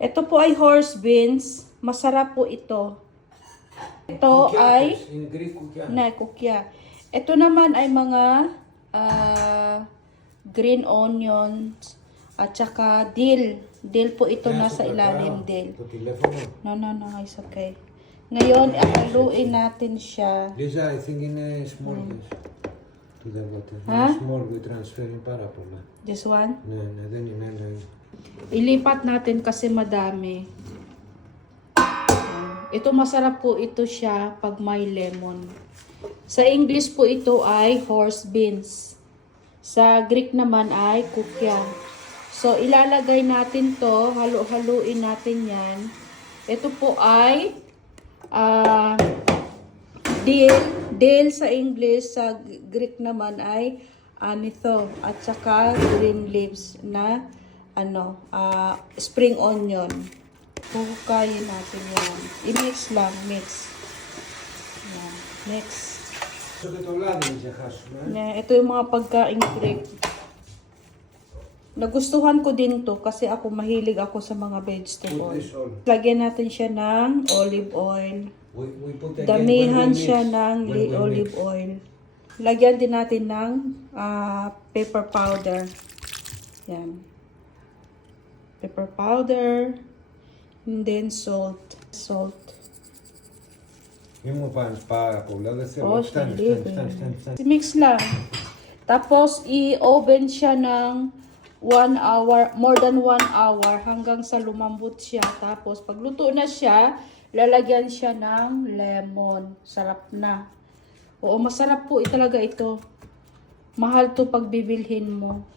Ito po ay horse beans. Masarap po ito. Ito ay In Greek, kukya. kukya. Ito naman ay mga green onions at saka dill. Dill po ito nasa ilalim, dill. Το τηλέφωνο. No, it's okay. Ngayon, haluin natin siya. Lisa, I think είναι small this. To the water. Small, we transfer in πάρα πολλά. This one? Ναι, δεν είναι ένα. Ilipat natin kasi madami. Ito masarap po ito siya pag may lemon. Sa English po ito ay horse beans. Sa Greek naman ay kukya. So ilalagay natin to, halu-haluin natin yan. Ito po ay dill. Dill sa English, sa Greek naman ay anitho. At saka green leaves na spring onion. Huhukayin natin yan. I-mix lang, mix. Yan, mix. So και το λάδι μην ξεχάσουμε. Ito yung mga pagkain Greek. Nagustuhan ko din to kasi ako mahilig ako sa mga vegetables. Lagyan natin siya ng olive oil. We put again Damihan when we siya mix. ng When we olive mix. oil. Lagyan din natin ng pepper powder. Yan. Pepper powder. And then salt. Salt. Μην μου πάνε πάρα πολλά, δεν θέλω. Oh, Φτάνει. Mix lang. Tapos, i-oven siya ng 1 hour, more than 1 hour, hanggang sa lumambot siya. Tapos, pag luto na siya, lalagyan siya ng lemon. Sarap na. Oo, masarap po talaga ito. Mahal to pag bibilhin mo.